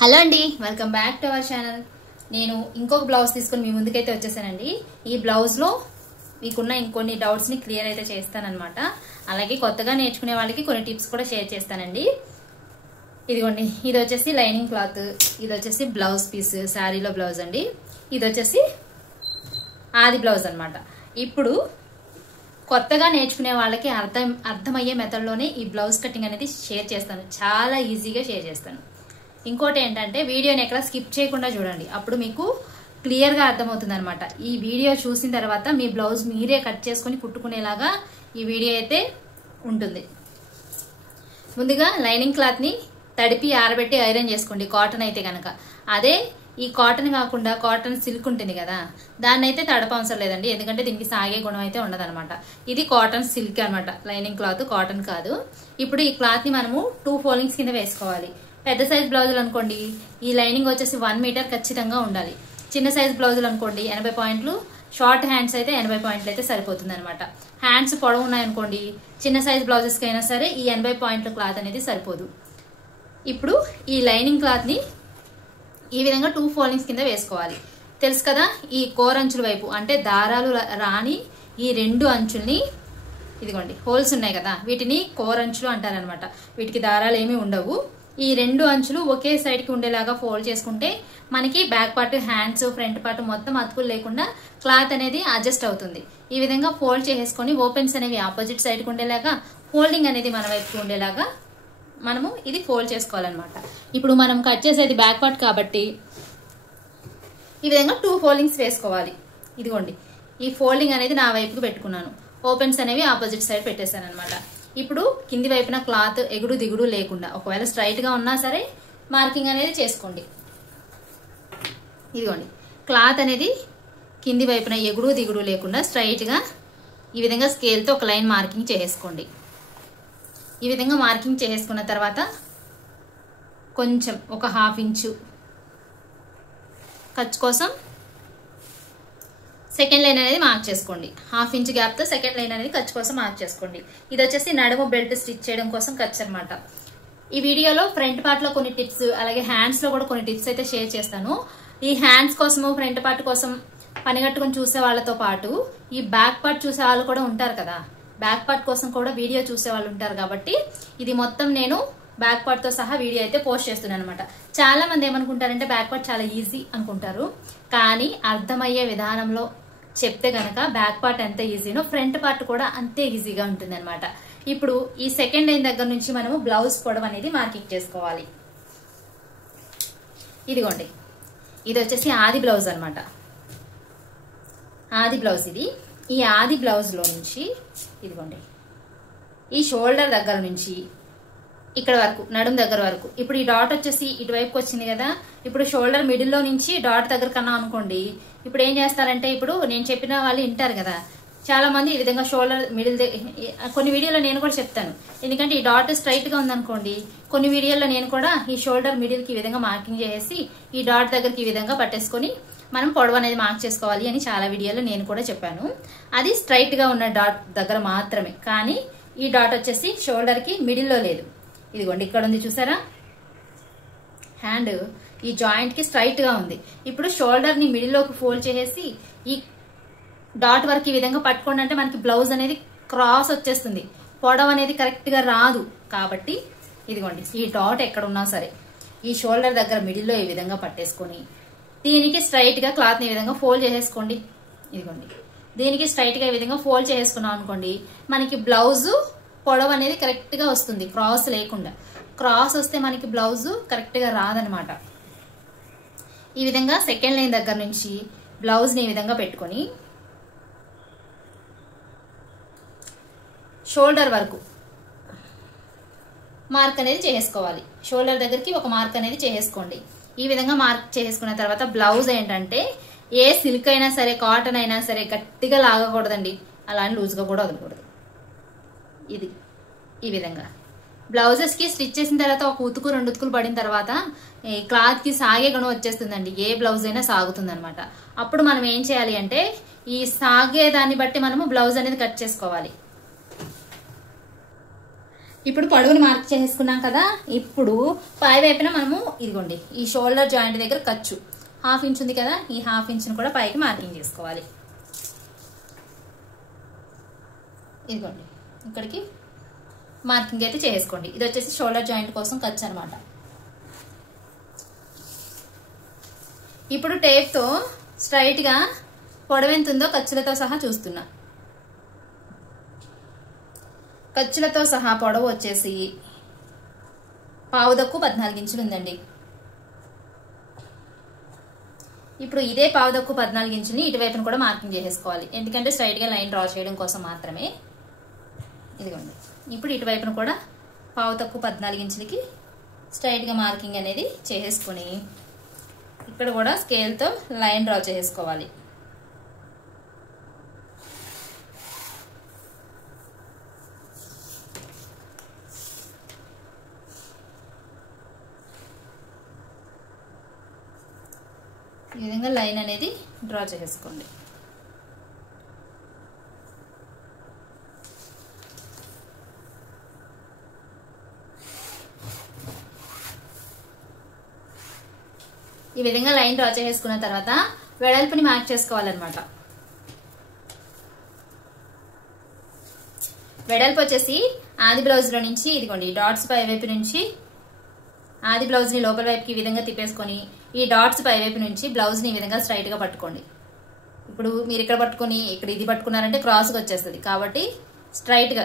Hello అండి, welcome back to our channel. నేను ఇంకొక బ్లౌజ్ తీసుకుని మీ ముందుకైతే వచ్చేసానండి. ఈ బ్లౌజ్లో మీకున్న ఇంకొన్ని డౌట్స్ని క్లియర్ అయితే చేస్తానన్నమాట. అలాగే కొత్తగా నేర్చుకునే వాళ్ళకి కొన్ని టిప్స్ కూడా షేర్ చేస్తానండి. ఇదిగోండి, ఇది వచ్చేసి లైనింగ్ క్లాత్, ఇది వచ్చేసి బ్లౌజ్ పీస్, శారీలో బ్లౌజ్ అండి. ఇది వచ్చేసి ఆది బ్లౌజ్ అనమాట. ఇప్పుడు కొత్తగా నేర్చుకునే వాళ్ళకి అర్థమయ్యే మెథడ్లోనే ఈ బ్లౌజ్ కటింగ్ అనేది షేర్ చేస్తాను. చాలా ఈజీగా షేర్ చేస్తాను. ఇంకోటి ఏంటంటే వీడియోని ఎక్కడ స్కిప్ చేయకుండా చూడండి, అప్పుడు మీకు క్లియర్గా అర్థమవుతుంది అనమాట. ఈ వీడియో చూసిన తర్వాత మీ బ్లౌజ్ మీరే కట్ చేసుకుని కుట్టుకునేలాగా ఈ వీడియో అయితే ఉంటుంది. ముందుగా లైనింగ్ క్లాత్ని తడిపి ఆరబెట్టి ఐరన్ చేసుకోండి, కాటన్ అయితే కనుక. అదే ఈ కాటన్ కాకుండా కాటన్ సిల్క్ ఉంటుంది కదా, దాన్ని అయితే తడపవసరం లేదండి, ఎందుకంటే దీనికి సాగే గుణం అయితే ఉండదన్నమాట. ఇది కాటన్ సిల్క్ అనమాట, లైనింగ్ క్లాత్, కాటన్ కాదు. ఇప్పుడు ఈ క్లాత్ని మనము 2 ఫోల్డింగ్స్ కింద వేసుకోవాలి. పెద్ద సైజ్ బ్లౌజులు అనుకోండి, ఈ లైనింగ్ వచ్చేసి 1 మీటర్ ఖచ్చితంగా ఉండాలి. చిన్న సైజ్ బ్లౌజులు అనుకోండి 80 పాయింట్లు, షార్ట్ హ్యాండ్స్ అయితే 80 పాయింట్లు అయితే సరిపోతుంది అనమాట. హ్యాండ్స్ పొడవు ఉన్నాయనుకోండి, చిన్న సైజ్ బ్లౌజెస్కి అయినా సరే ఈ 80 పాయింట్ల క్లాత్ అనేది సరిపోదు. ఇప్పుడు ఈ లైనింగ్ క్లాత్ని ఈ విధంగా 2 ఫోల్డింగ్స్ కింద వేసుకోవాలి. తెలుసు కదా, ఈ కోర్ అంచుల వైపు అంటే దారాలు రాని ఈ 2 అంచుల్ని, ఇదిగోండి హోల్స్ ఉన్నాయి కదా, వీటిని కోర్ అంచులు అంటారనమాట. వీటికి దారాలు ఏమీ ఉండవు. ఈ 2 అంచులు ఒకే సైడ్కి ఉండేలాగా ఫోల్డ్ చేసుకుంటే మనకి back part, hands, front part మొత్తం అతుకులు లేకుండా క్లాత్ అనేది అడ్జస్ట్ అవుతుంది. ఈ విధంగా ఫోల్డ్ చేసేసుకొని ఓపెన్స్ అనేవి ఆపోజిట్ సైడ్కి ఉండేలాగా, ఫోల్డింగ్ అనేది మన వైపుకి ఉండేలాగా మనము ఇది ఫోల్డ్ చేసుకోవాలన్నమాట. ఇప్పుడు మనం కట్ చేసేది బ్యాక్ పార్ట్ కాబట్టి ఈ విధంగా 2 ఫోల్డింగ్స్ వేసుకోవాలి. ఇదిగోండి, ఈ ఫోల్డింగ్ అనేది నా వైపుకి పెట్టుకున్నాను, ఓపెన్స్ అనేవి ఆపోజిట్ సైడ్ పెట్టేశాను అనమాట. ఇప్పుడు కింది వైపున క్లాత్ ఎగుడు దిగుడు లేకుండా, ఒకవేళ స్ట్రైట్ గా ఉన్నా సరే మార్కింగ్ అనేది చేసుకోండి. ఇదిగోండి, క్లాత్ అనేది కింది వైపున ఎగుడు దిగుడు లేకుండా స్ట్రైట్ గా ఈ విధంగా స్కేల్తో ఒక లైన్ మార్కింగ్ చేసుకోండి. ఈ విధంగా మార్కింగ్ చేసుకున్న తర్వాత కొంచెం ఒక 1/2 ఇంచు ఖర్చు కోసం సెకండ్ లైన్ అనేది మార్క్ చేసుకోండి. 1/2 ఇంచ్ గ్యాప్ తో సెకండ్ లైన్ అనేది ఖర్చు కోసం మార్క్ చేసుకోండి. ఇది వచ్చేసి నడుము బెల్ట్ స్టిచ్ చేయడం కోసం ఖర్చు అనమాట. ఈ వీడియోలో ఫ్రంట్ పార్ట్ లో కొన్ని టిప్స్, అలాగే హ్యాండ్స్ లో కూడా కొన్ని టిప్స్ అయితే షేర్ చేస్తాను. ఈ హ్యాండ్స్ కోసము, ఫ్రంట్ పార్ట్ కోసం పనిగట్టుకుని చూసే వాళ్ళతో పాటు ఈ బ్యాక్ పార్ట్ చూసే వాళ్ళు కూడా ఉంటారు కదా, బ్యాక్ పార్ట్ కోసం కూడా వీడియో చూసే వాళ్ళు ఉంటారు. కాబట్టి ఇది మొత్తం నేను బ్యాక్ పార్ట్ తో సహా వీడియో అయితే పోస్ట్ చేస్తున్నాను అనమాట. చాలా మంది ఏమనుకుంటారంటే బ్యాక్ పార్ట్ చాలా ఈజీ అనుకుంటారు, కానీ అర్థమయ్యే విధానంలో చెప్తే గనక బ్యాక్ పార్ట్ ఎంత ఈజీనో ఫ్రంట్ పార్ట్ కూడా అంతే ఈజీగా ఉంటుంది అనమాట. ఇప్పుడు ఈ సెకండ్ లైన్ దగ్గర నుంచి మనము బ్లౌజ్ పొడవు అనేది మార్కింగ్ చేసుకోవాలి. ఇదిగోండి, ఇది వచ్చేసి ఆది బ్లౌజ్ అనమాట. ఆది బ్లౌజ్ ఇది. ఈ ఆది బ్లౌజ్ లో నుంచి ఇదిగోండి, ఈ షోల్డర్ దగ్గర నుంచి ఇక్కడ వరకు, నడుం దగ్గర వరకు. ఇప్పుడు ఈ డాట్ వచ్చేసి ఇటువైపుకి వచ్చింది కదా, ఇప్పుడు షోల్డర్ మిడిల్ లో నుంచి డాట్ దగ్గర కన్నా అనుకోండి. ఇప్పుడు ఏం చేస్తారంటే, ఇప్పుడు నేను చెప్పిన వాళ్ళు వింటారు కదా, చాలా మంది ఈ విధంగా షోల్డర్ మిడిల్, కొన్ని వీడియోలో నేను కూడా చెప్తాను, ఎందుకంటే ఈ డాట్ స్ట్రైట్ గా ఉందనుకోండి, కొన్ని వీడియోలో నేను కూడా ఈ షోల్డర్ మిడిల్ కి ఈ విధంగా మార్కింగ్ చేసి ఈ డాట్ దగ్గరికి ఈ విధంగా పట్టేసుకొని మనం పొడవు అనేది మార్క్ చేసుకోవాలి అని చాలా వీడియోలో నేను కూడా చెప్పాను. అది స్ట్రైట్ గా ఉన్న డాట్ దగ్గర మాత్రమే, కానీ ఈ డాట్ వచ్చేసి షోల్డర్ కి మిడిల్ లో లేదు. ఇదిగోండి, ఇక్కడ ఉంది చూసారా, హ్యాండ్ ఈ జాయింట్ కి స్ట్రైట్ గా ఉంది. ఇప్పుడు షోల్డర్ ని మిడిల్ లోకి ఫోల్డ్ చేసేసి ఈ డాట్ వరకు ఈ విధంగా పట్టుకోండి, అంటే మనకి బ్లౌజ్ అనేది క్రాస్ వచ్చేస్తుంది, పొడవు అనేది కరెక్ట్ గా రాదు. కాబట్టి ఇదిగోండి, ఈ డాట్ ఎక్కడ ఉన్నా సరే ఈ షోల్డర్ దగ్గర మిడిల్ లో ఈ విధంగా పట్టేసుకొని దీనికి స్ట్రైట్ గా క్లాత్ ని ఈ విధంగా ఫోల్డ్ చేసేసుకోండి. ఇదిగోండి, దీనికి స్ట్రైట్ గా ఈ విధంగా ఫోల్డ్ చేసేసుకున్నాం అనుకోండి, మనకి బ్లౌజ్ పొడవు అనేది కరెక్ట్ గా వస్తుంది, క్రాస్ లేకుండా. క్రాస్ వస్తే మనకి బ్లౌజ్ కరెక్ట్ గా రాదనమాట. ఈ విధంగా సెకండ్ లైన్ దగ్గర నుంచి బ్లౌజ్ ని ఈ విధంగా పెట్టుకొని షోల్డర్ వరకు మార్క్ అనేది చేసుకోవాలి. షోల్డర్ దగ్గరికి ఒక మార్క్ అనేది చేసుకోండి. ఈ విధంగా మార్క్ చేసుకున్న తర్వాత బ్లౌజ్ ఏంటంటే ఏ సిల్క్ అయినా సరే, కాటన్ అయినా సరే గట్టిగా లాగకూడదండి, అలానే లూజ్గా కూడా వదలకూడదు. ఇది ఈ విధంగా బ్లౌజెస్ కి స్టిచ్ చేసిన తర్వాత ఒక ఉతుకు 2 ఉతుకులు పడిన తర్వాత ఈ క్లాత్ కి సాగే గుణం వచ్చేస్తుందండి, ఏ బ్లౌజ్ అయినా సాగుతుంది అనమాట. అప్పుడు మనం ఏం చేయాలి అంటే ఈ సాగే దాన్ని బట్టి మనము బ్లౌజ్ అనేది కట్ చేసుకోవాలి. ఇప్పుడు పొడవుని మార్క్ చేసుకున్నాం కదా. ఇప్పుడు పై వైపున మనము ఇదిగోండి ఈ షోల్డర్ జాయింట్ దగ్గర ఖర్చు 1/2 ఇంచ్ ఉంది కదా, ఈ 1/2 ఇంచ్ని కూడా పైకి మార్కింగ్ చేసుకోవాలి. ఇదిగోండి ఇక్కడికి మార్కింగ్ అయితే చేసుకోండి. ఇది వచ్చేసి షోల్డర్ జాయింట్ కోసం ఖర్చు అనమాట. ఇప్పుడు టేప్తో స్ట్రైట్గా పొడవు ఎంత ఉందో ఖర్చులతో సహా చూస్తున్నా. ఖర్చులతో సహా పొడవు వచ్చేసి 14 ఇంచులు ఉందండి. ఇప్పుడు ఇదే 14 ఇంచుని ఇటువైపును కూడా మార్కింగ్ చేసేసుకోవాలి, ఎందుకంటే స్ట్రైట్గా లైన్ డ్రా చేయడం కోసం మాత్రమే. ఇదిగోండి ఇప్పుడు ఇటువైపును కూడా 14 ఇంచులకి స్ట్రైట్గా మార్కింగ్ అనేది చేసేసుకొని ఇక్కడ కూడా స్కేల్తో లైన్ డ్రా చేసుకోవాలి. ఈ విధంగా లైన్ అనేది డ్రా చేసుకోండి. ఈ విధంగా లైన్ డ్రా చేసుకున్న తర్వాత వెడల్పుని మార్క్ చేసుకోవాలన్నమాట. వెడల్పు వచ్చేసి ఆది బ్లౌజ్ లో నుంచి ఇదిగోండి డాట్స్ పై వైపు నుంచి ఆది బ్లౌజ్ ని లోపల వైపుకి ఈ విధంగా తిప్పేసుకొని ఈ డాట్స్ పై వైపు నుంచి బ్లౌజ్ ని ఈ విధంగా స్ట్రైట్ గా పట్టుకోండి. ఇప్పుడు మీరు ఇక్కడ పట్టుకొని ఇక్కడ ఇది పట్టుకున్నారంటే క్రాస్ గా వచ్చేస్తుంది, కాబట్టి స్ట్రైట్ గా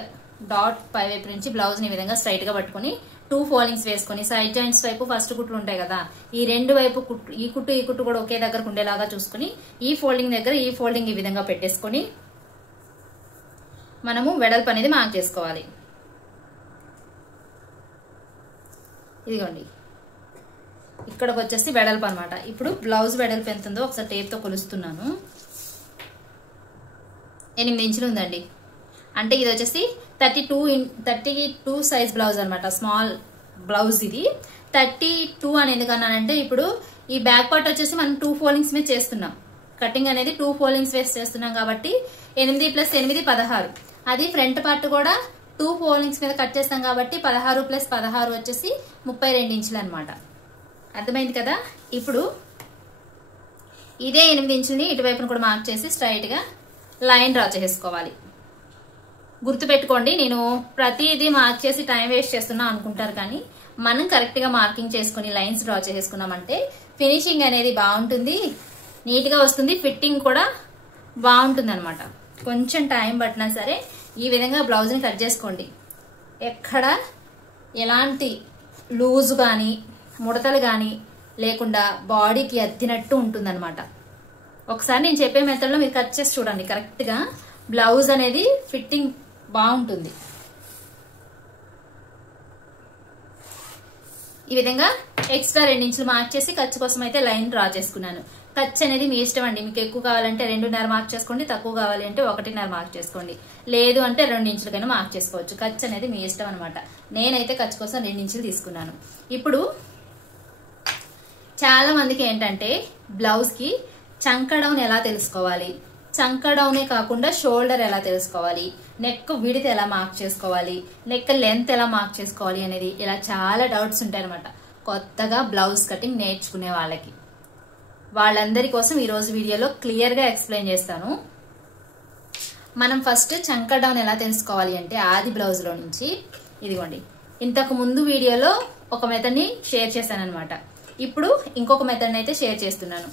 డాట్ పై వైపు నుంచి బ్లౌజ్ ని ఈ విధంగా స్ట్రైట్ గా పట్టుకొని 2 ఫోల్డింగ్స్ వేసుకొని సైడ్ జాయింట్స్ వైపు ఫస్ట్ కుట్లు ఉంటాయి కదా, ఈ రెండు వైపు కుట్టు ఈ కుట్టు కూడా ఒకే దగ్గరకు ఉండేలాగా చూసుకుని ఈ ఫోల్డింగ్ దగ్గర ఈ ఫోల్డింగ్ ఈ విధంగా పెట్టేసుకొని మనము వెడల్పు అనేది మార్క్ చేసుకోవాలి. ఇదిగోండి ఇక్కడికి వచ్చేసి వెడల్పు అనమాట. ఇప్పుడు బ్లౌజ్ వెడల్పు ఎంత ఉందో ఒకసారి టేప్తో కొలుస్తున్నాను. 8 ఇంచులు ఉందండి. అంటే ఇది వచ్చేసి 32 సైజ్ బ్లౌజ్ అనమాట, స్మాల్ బ్లౌజ్ ఇది. 32 అని ఎందుకన్నానంటే ఇప్పుడు ఈ బ్యాక్ పార్ట్ వచ్చేసి మనం 2 ఫోల్డింగ్స్ మీద చేస్తున్నాం, కటింగ్ అనేది 2 ఫోల్డింగ్స్ వేసి చేస్తున్నాం కాబట్టి 8 + 8 16. అది ఫ్రంట్ పార్ట్ కూడా 2 ఫోల్డింగ్స్ మీద కట్ చేస్తాం కాబట్టి 16 + 16 వచ్చేసి 32 ఇంచులు అనమాట. అర్థమైంది కదా. ఇప్పుడు ఇదే 8 ఇంచుల్ని ఇటువైపును కూడా మార్క్ చేసి స్ట్రైట్ గా లైన్ డ్రా చేసుకోవాలి. గుర్తుపెట్టుకోండి, నేను ప్రతిదీ మార్క్ చేసి టైం వేస్ట్ చేస్తున్నా అనుకుంటారు, కానీ మనం కరెక్ట్ గా మార్కింగ్ చేసుకుని లైన్స్ డ్రా చేసుకున్నామంటే ఫినిషింగ్ అనేది బాగుంటుంది, నీట్ గా వస్తుంది, ఫిట్టింగ్ కూడా బాగుంటుంది అనమాట. కొంచెం టైం పట్టినా సరే ఈ విధంగా బ్లౌజ్ ని కట్ చేసుకోండి. ఎక్కడ ఎలాంటి లూజ్ కానీ ముడతలు కానీ లేకుండా బాడీకి అద్దినట్టు ఉంటుంది అనమాట. ఒకసారి నేను చెప్పే మెథడ్ లో మీరు కట్ చేసి చూడండి, కరెక్ట్ గా బ్లౌజ్ అనేది ఫిట్టింగ్ బాగుంటుంది. ఈ విధంగా ఎక్స్ట్రా 2 ఇంచులు మార్క్ చేసి ఖర్చు కోసం అయితే లైన్ డ్రా చేసుకున్నాను. ఖర్చు అనేది మీ ఇష్టం అండి, మీకు ఎక్కువ కావాలంటే 2.5 మార్క్ చేసుకోండి, తక్కువ కావాలి అంటే 1.5 మార్క్ చేసుకోండి, లేదు అంటే 2 ఇంచులకైనా మార్క్ చేసుకోవచ్చు. ఖర్చు అనేది మీ ఇష్టం అనమాట. నేనైతే ఖర్చు కోసం 2 ఇంచులు తీసుకున్నాను. ఇప్పుడు చాలా మందికి ఏంటంటే బ్లౌజ్ కి చంక డౌన్ ఎలా తెలుసుకోవాలి, చంక డౌనే కాకుండా షోల్డర్ ఎలా తెలుసుకోవాలి, నెక్ విడ్త్ ఎలా మార్క్ చేసుకోవాలి, నెక్ లెంత్ ఎలా మార్క్ చేసుకోవాలి అనేది ఇలా చాలా డౌట్స్ ఉంటాయి అనమాట కొత్తగా బ్లౌజ్ కటింగ్ నేర్చుకునే వాళ్ళకి. వాళ్ళందరి కోసం ఈ రోజు వీడియోలో క్లియర్ గా ఎక్స్ప్లెయిన్ చేస్తాను. మనం ఫస్ట్ చంక డౌన్ ఎలా తెలుసుకోవాలి అంటే ఆది బ్లౌజ్ లో నుంచి ఇదిగోండి ఇంతకు ముందు వీడియోలో ఒక మెథడ్ ని షేర్ చేశాను అనమాట. ఇప్పుడు ఇంకొక మెథడ్ అయితే షేర్ చేస్తున్నాను.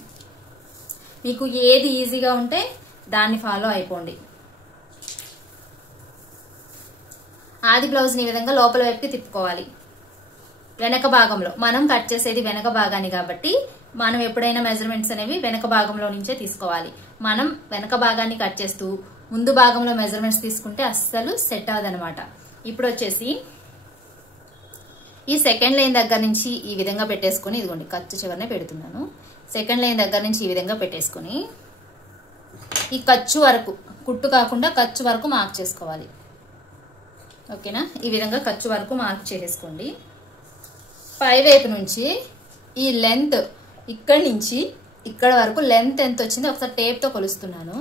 మీకు ఏది ఈజీగా ఉంటే దాన్ని ఫాలో అయిపోండి. ఆది బ్లౌజ్ ని ఈ విధంగా లోపల వైపుకి తిప్పుకోవాలి. వెనక భాగంలో మనం కట్ చేసేది వెనక భాగాన్ని కాబట్టి మనం ఎప్పుడైనా మెజర్మెంట్స్ అనేవి వెనక భాగంలో నుంచే తీసుకోవాలి. మనం వెనక భాగాన్ని కట్ చేస్తూ ముందు భాగంలో మెజర్మెంట్స్ తీసుకుంటే అస్సలు సెట్ అవ్వదనమాట. ఇప్పుడు వచ్చేసి ఈ సెకండ్ లైన్ దగ్గర నుంచి ఈ విధంగా పెట్టేసుకుని ఇదిగోండి ఖర్చు చివరనే పెడుతున్నాను. సెకండ్ లైన్ దగ్గర నుంచి ఈ విధంగా పెట్టేసుకుని ఈ ఖర్చు వరకు, కుట్టు కాకుండా ఖర్చు వరకు మార్క్ చేసుకోవాలి. ఓకేనా, ఈ విధంగా ఖర్చు వరకు మార్క్ చేసేసుకోండి. పై వైపు నుంచి ఈ లెంత్ ఇక్కడి నుంచి ఇక్కడ వరకు లెంత్ ఎంత వచ్చిందో ఒకసారి టేప్తో కొలుస్తున్నాను.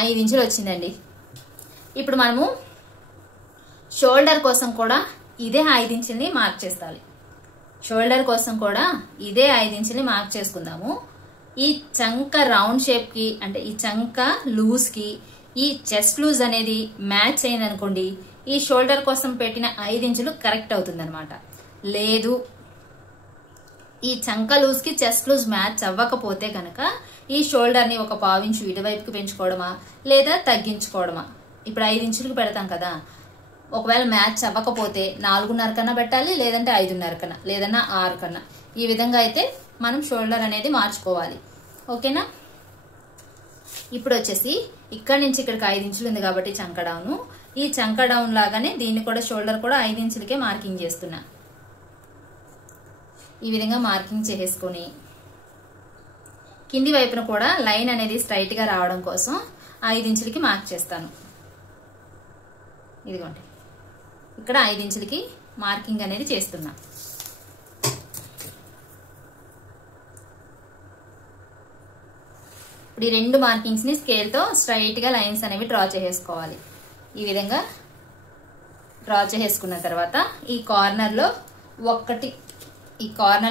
5 ఇంచులు వచ్చిందండి. ఇప్పుడు మనము షోల్డర్ కోసం కూడా ఇదే 5 ఇంచుల్ని మార్క్ చేస్తాలి. షోల్డర్ కోసం కూడా ఇదే 5 ఇంచుల్ని మార్క్ చేసుకుందాము. ఈ చంక రౌండ్ షేప్ కి అంటే ఈ చంక లూజ్ కి ఈ చెస్ట్ లూజ్ అనేది మ్యాచ్ అయింది అనుకోండి, ఈ షోల్డర్ కోసం పెట్టిన 5 ఇంచులు కరెక్ట్ అవుతుంది అనమాట. లేదు ఈ చంక లూజ్ కి చెస్ట్ లూజ్ మ్యాచ్ అవ్వకపోతే కనుక ఈ షోల్డర్ ని ఒక 1/4 ఇంచు ఇటువైపుకి పెంచుకోవడమా లేదా తగ్గించుకోవడమా. ఇప్పుడు 5 ఇంచులకు పెడతాం కదా, ఒకవేళ మ్యాచ్ అవ్వకపోతే 4.5 కన్నా పెట్టాలి, లేదంటే 5.5 కన్నా, లేదన్నా 6 కన్నా. ఈ విధంగా అయితే మనం షోల్డర్ అనేది మార్చుకోవాలి. ఓకేనా. ఇప్పుడు వచ్చేసి ఇక్కడ నుంచి ఇక్కడికి 5 ఇంచులు ఉంది కాబట్టి చంక డౌన్, ఈ చంక డౌన్ లాగానే దీన్ని కూడా షోల్డర్ కూడా 5 ఇంచులకే మార్కింగ్ చేస్తున్నా. ఈ విధంగా మార్కింగ్ చేసేసుకొని కింది వైపున కూడా లైన్ అనేది స్ట్రైట్ గా రావడం కోసం 5 ఇంచులకి మార్క్ చేస్తాను. ఇదిగోండి ఇక్కడ 5 ఇంచులకి మార్కింగ్ అనేది చేస్తున్నా. ఇప్పుడు ఈ 2 మార్కింగ్స్ ని స్కేల్ తో స్ట్రైట్ గా లైన్స్ అనేవి డ్రా చేసేసుకోవాలి. ఈ విధంగా డ్రా చేసేసుకున్న తర్వాత ఈ కార్నర్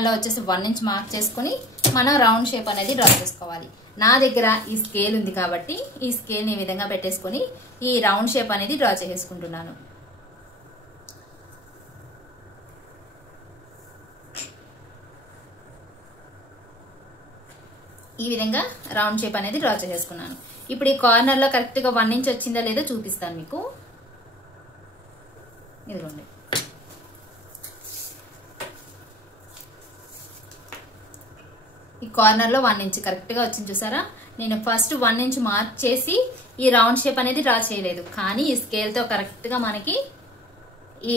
లో వచ్చేసి 1 ఇంచ్ మార్క్ చేసుకుని మనం రౌండ్ షేప్ అనేది డ్రా చేసుకోవాలి. నా దగ్గర ఈ స్కేల్ ఉంది కాబట్టి ఈ స్కేల్ ని ఈ విధంగా పెట్టేసుకుని ఈ రౌండ్ షేప్ అనేది డ్రా చేసేసుకుంటున్నాను. ఈ విధంగా రౌండ్ షేప్ అనేది డ్రా చేసేసుకున్నాను. ఇప్పుడు ఈ కార్నర్ లో కరెక్ట్ గా 1 ఇంచ్ వచ్చిందా లేదో చూపిస్తాను మీకు. ఇదిగోండి ఈ కార్నర్ లో 1 ఇంచ్ కరెక్ట్ గా వచ్చింది చూసారా. నేను ఫస్ట్ 1 ఇంచ్ మార్క్ చేసి ఈ రౌండ్ షేప్ అనేది డ్రా చేయలేదు, కానీ ఈ స్కేల్ తో కరెక్ట్ గా మనకి ఈ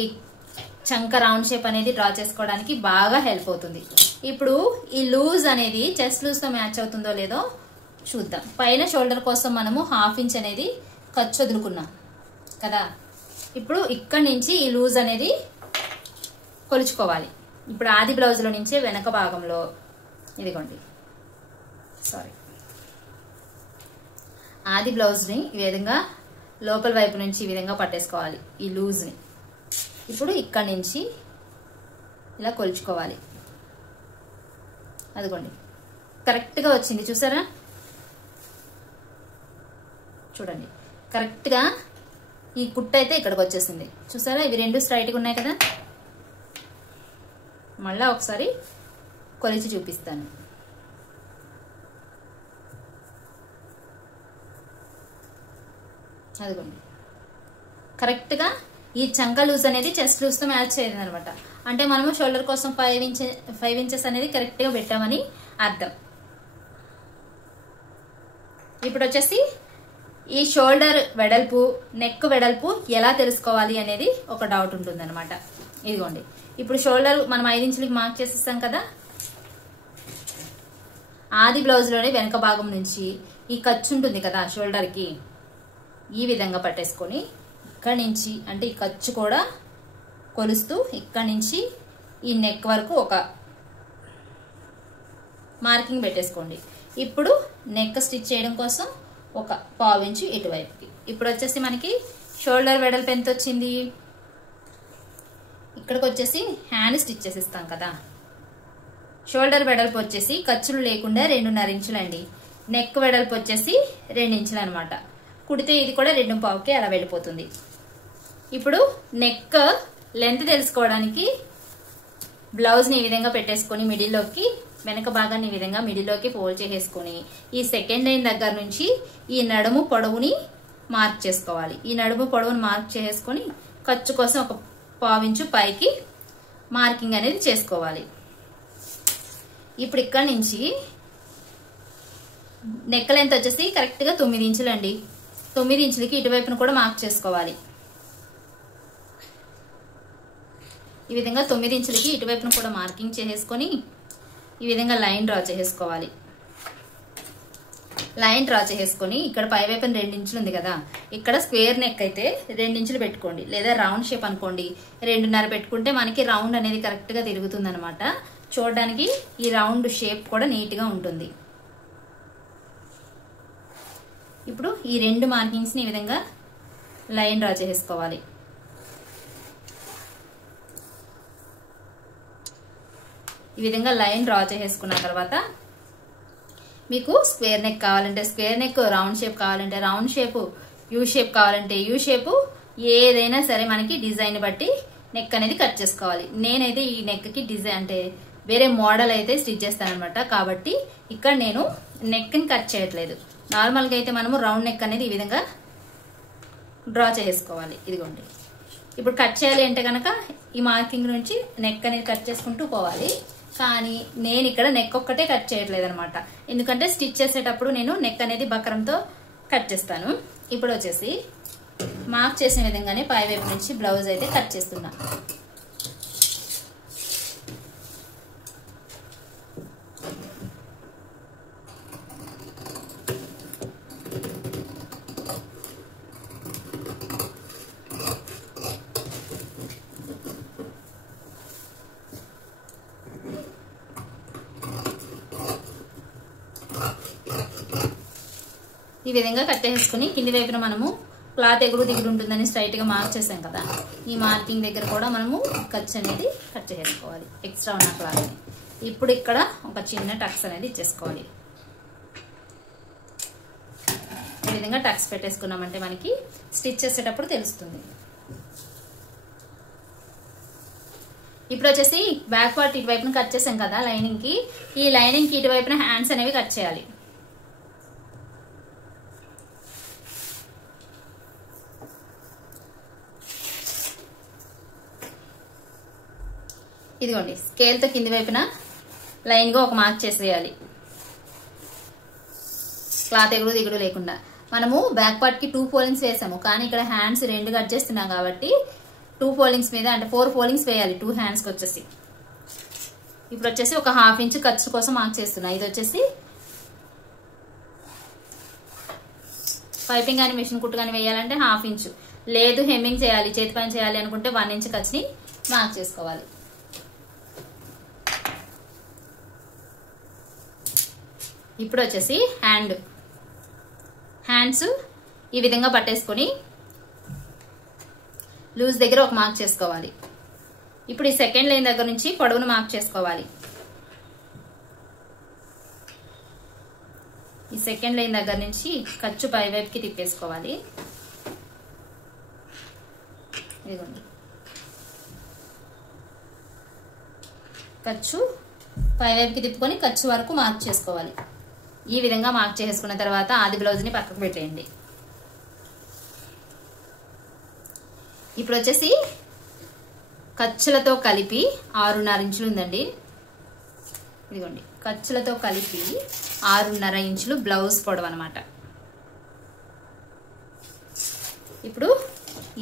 చంక రౌండ్ షేప్ అనేది డ్రా చేసుకోవడానికి బాగా హెల్ప్ అవుతుంది. ఇప్పుడు ఈ లూజ్ అనేది చెస్ట్ లూజ్ తో మ్యాచ్ అవుతుందో లేదో చూద్దాం. పైన షోల్డర్ కోసం మనము 1/2 ఇంచ్ అనేది ఖర్చు వదులుకున్నాం కదా. ఇప్పుడు ఇక్కడ నుంచి ఈ లూజ్ అనేది కొలుచుకోవాలి. ఇప్పుడు ఆది బ్లౌజ్ లో నుంచే వెనక భాగంలో ఇదిగోండి ఆది బ్లౌజ్ ని ఈ విధంగా లోపల వైపు నుంచి ఈ విధంగా పట్టేసుకోవాలి ఈ లూజ్ ని. ఇప్పుడు ఇక్కడ నుంచి ఇలా కొలుచుకోవాలి. అదిగోండి కరెక్ట్ గా వచ్చింది చూసారా. చూడండి కరెక్ట్ గా ఈ కుట్ట అయితే ఇక్కడికి వచ్చేసింది చూసారా. ఇవి 2 స్ట్రైట్ గా ఉన్నాయి కదా. మళ్ళా ఒకసారి కొలిచి చూపిస్తాను. అదిగోండి కరెక్ట్ గా ఈ చంక లూజ్ అనేది చెస్ట్ లూజ్ తో మ్యాచ్ అయ్యింది అనమాట. అంటే మనము షోల్డర్ కోసం 5 ఇంచెస్ అనేది కరెక్ట్ గా పెట్టామని అర్థం. ఇప్పుడు వచ్చేసి ఈ షోల్డర్ వెడల్పు నెక్ వెడల్పు ఎలా తెలుసుకోవాలి అనేది ఒక డౌట్ ఉంటుంది అనమాట. ఇదిగోండి ఇప్పుడు షోల్డర్ మనం 5 ఇంచులకి మార్క్ చేసేస్తాం కదా. ఆది బ్లౌజ్ లోనే వెనక భాగం నుంచి ఈ ఖర్చు ఉంటుంది కదా షోల్డర్ కి, ఈ విధంగా పట్టేసుకొని ఇక్కడ నుంచి అంటే ఈ ఖర్చు కూడా కొలుస్తూ ఇక్కడ నుంచి ఈ నెక్ వరకు ఒక మార్కింగ్ పెట్టేసుకోండి. ఇప్పుడు నెక్ స్టిచ్ చేయడం కోసం ఒక 1/4 ఇంచు ఇటువైపుకి. ఇప్పుడు వచ్చేసి మనకి షోల్డర్ వెడల్పు ఎంత వచ్చింది, ఇక్కడికి వచ్చేసి హ్యాండ్ స్టిచ్ చేసిస్తాం కదా. షోల్డర్ వెడల్పు వచ్చేసి ఖర్చులు లేకుండా 2.5 ఇంచులు అండి. నెక్ వెడల్పు వచ్చేసి 2 ఇంచులు అనమాట. కుడితే ఇది కూడా 2.5కి అలా వెళ్ళిపోతుంది. ఇప్పుడు నెక్ లెంత్ తెలుసుకోవడానికి బ్లౌజ్ ని ఈ విధంగా పెట్టేసుకొని మిడిల్లోకి వెనక భాగాన్ని ఈ విధంగా మిడిల్లోకి ఫోల్డ్ చేసేసుకొని ఈ సెకండ్ లైన్ దగ్గర నుంచి ఈ నడుము పొడవుని మార్క్ చేసుకోవాలి. ఈ నడుము పొడవుని మార్క్ చేసుకొని ఖర్చు కోసం ఒక 1/4 ఇంచు పైకి మార్కింగ్ అనేది చేసుకోవాలి. ఇప్పుడు ఇక్కడ నుంచి నెక్ లెంత్ వచ్చేసి కరెక్ట్ గా 9 ఇంచులు అండి. 9 ఇంచులకి ఇటువైపును కూడా మార్క్ చేసుకోవాలి. ఈ విధంగా 9 ఇంచులకి ఇటువైపును కూడా మార్కింగ్ చేసేసుకొని ఈ విధంగా లైన్ డ్రా చేసేసుకోవాలి. లైన్ డ్రా చేసేసుకొని ఇక్కడ పై వైపున 2 ఇంచులు ఉంది కదా, ఇక్కడ స్క్వేర్ నెక్ అయితే 2 ఇంచులు పెట్టుకోండి, లేదా రౌండ్ షేప్ అనుకోండి 2.5 పెట్టుకుంటే మనకి రౌండ్ అనేది కరెక్ట్ గా తిరుగుతుంది అనమాట. చూడడానికి ఈ రౌండ్ షేప్ కూడా నీట్ గా ఉంటుంది. ఇప్పుడు ఈ 2 మార్కింగ్స్ ని ఈ విధంగా లైన్ డ్రా చేసేసుకోవాలి. ఈ విధంగా లైన్ డ్రా చేసేసుకున్న తర్వాత మీకు స్క్వేర్ నెక్ కావాలంటే స్క్వేర్ నెక్, రౌండ్ షేప్ కావాలంటే రౌండ్ షేప్, యూ షేప్ కావాలంటే యూ షేప్, ఏదైనా సరే మనకి డిజైన్ బట్టి నెక్ అనేది కట్ చేసుకోవాలి. నేనైతే ఈ నెక్ కి డిజైన్ అంటే వేరే మోడల్ అయితే స్టిచ్ చేస్తాను అనమాట. కాబట్టి ఇక్కడ నేను నెక్ ని కట్ చేయట్లేదు. నార్మల్ గా అయితే మనము రౌండ్ నెక్ అనేది ఈ విధంగా డ్రా చేసుకోవాలి. ఇదిగోండి, ఇప్పుడు కట్ చేయాలి అంటే కనుక ఈ మార్కింగ్ నుంచి నెక్ అనేది కట్ చేసుకుంటూ పోవాలి. కానీ నేను ఇక్కడ నెక్ ఒక్కటే కట్ చేయట్లేదు అనమాట. ఎందుకంటే స్టిచ్ చేసేటప్పుడు నేను నెక్ అనేది బక్రంతో కట్ చేస్తాను. ఇప్పుడు వచ్చేసి మార్క్ చేసిన విధంగానే పై వైపు నుంచి బ్లౌజ్ అయితే కట్ చేస్తున్నా. ఈ విధంగా కట్ చేసుకుని కింది వైపున మనము క్లాత్ ఎగుడు దిగుడు ఉంటుందని స్ట్రైట్ గా మార్క్ చేసాం కదా, ఈ మార్కింగ్ దగ్గర కూడా మనము ఖర్చు అనేది కట్ చేసుకోవాలి, ఎక్స్ట్రా ఉన్న క్లాత్ ని. ఇప్పుడు ఇక్కడ ఒక చిన్న టక్స్ అనేది ఇచ్చేసుకోవాలి. ఈ విధంగా టక్స్ పెట్టేసుకున్నామంటే మనకి స్టిచ్ చేసేటప్పుడు తెలుస్తుంది. ఇప్పుడు వచ్చేసి బ్యాక్ పార్ట్ ఇటువైపున కట్ చేసాం కదా లైనింగ్ కి, ఈ లైనింగ్ కి ఇటువైపున హ్యాండ్స్ అనేవి కట్ చేయాలి. ఇదిగోండి, స్కేల్ తో కింది వైపున లైన్ గా ఒక మార్క్ చేసేయాలి, క్లాత్ ఎగుడు దిగుడు లేకుండా. మనము బ్యాక్ పార్ట్ కి 2 ఫోల్డింగ్స్ వేసాము, కానీ ఇక్కడ హ్యాండ్స్ 2 కట్ చేస్తున్నాం కాబట్టి 2 ఫోల్డింగ్స్ మీద అంటే 4 ఫోల్డింగ్స్ వేయాలి 2 హ్యాండ్స్ కి వచ్చేసి. ఇప్పుడు వచ్చేసి ఒక 1/2 ఇంచ్ ఖర్చు కోసం మార్క్ చేస్తున్నా. ఇది వచ్చేసి పైపింగ్ కానీ మిషన్ కుట్టు కానీ వేయాలంటే 1/2 ఇంచ్, లేదు హెమ్మింగ్ చేయాలి చేతి పని చేయాలి అనుకుంటే 1 ఇంచ్ ఖర్చుని మార్క్ చేసుకోవాలి. ఇప్పుడు వచ్చేసి హ్యాండ్స్ ఈ విధంగా పట్టేసుకొని లూజ్ దగ్గర ఒక మార్క్ చేసుకోవాలి. ఇప్పుడు ఈ సెకండ్ లైన్ దగ్గర నుంచి పొడవును మార్క్ చేసుకోవాలి. ఈ సెకండ్ లైన్ దగ్గర నుంచి ఖర్చు పై వైపుకి తిప్పేసుకోవాలి. ఇదిగోండి, ఖర్చు పై వైపుకి తిప్పుకొని ఖర్చు వరకు మార్క్ చేసుకోవాలి. ఈ విధంగా మార్క్ చేసుకున్న తర్వాత ఆది బ్లౌజ్ ని పక్కకు పెట్టేయండి. ఇప్పుడు వచ్చేసి ఖర్చులతో కలిపి 6.5 ఇంచులు ఉందండి. ఇదిగోండి, ఖర్చులతో కలిపి 6.5 ఇంచులు బ్లౌజ్ పొడవు అనమాట. ఇప్పుడు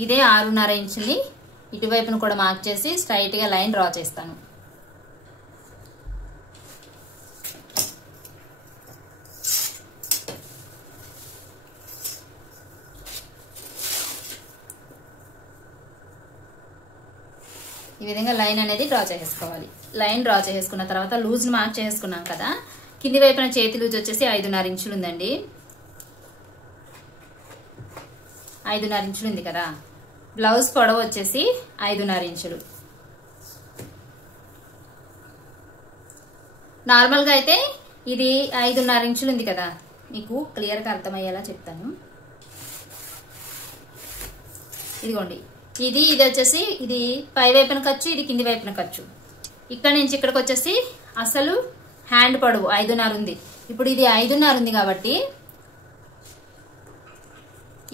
ఇదే 6.5 ఇంచుల్ని ఇటువైపును కూడా మార్క్ చేసి స్ట్రైట్ గా లైన్ డ్రా చేస్తాను. ఈ విధంగా లైన్ అనేది డ్రా చేసుకోవాలి. లైన్ డ్రా చేసుకున్న తర్వాత లూజ్ మార్క్ చేసుకున్నాం కదా, కింది వైపున చేతి లూజ్ వచ్చేసి 5.5 ఇంచులు ఉందండి. 5.5 ఇంచులు ఉంది కదా, బ్లౌజ్ పొడవు వచ్చేసి 5.5 ఇంచులు. నార్మల్ గా అయితే ఇది 5.5 ఇంచులు ఉంది కదా, మీకు క్లియర్ గా అర్థమయ్యేలా చెప్తాను. ఇదిగోండి, ఇది వచ్చేసి ఇది పై వైపున ఖర్చు, ఇది కింది వైపున ఖర్చు. ఇక్కడ నుంచి ఇక్కడికి వచ్చేసి అసలు హ్యాండ్ పొడవు 5.5 ఉంది. ఇప్పుడు ఇది 5.5 ఉంది కాబట్టి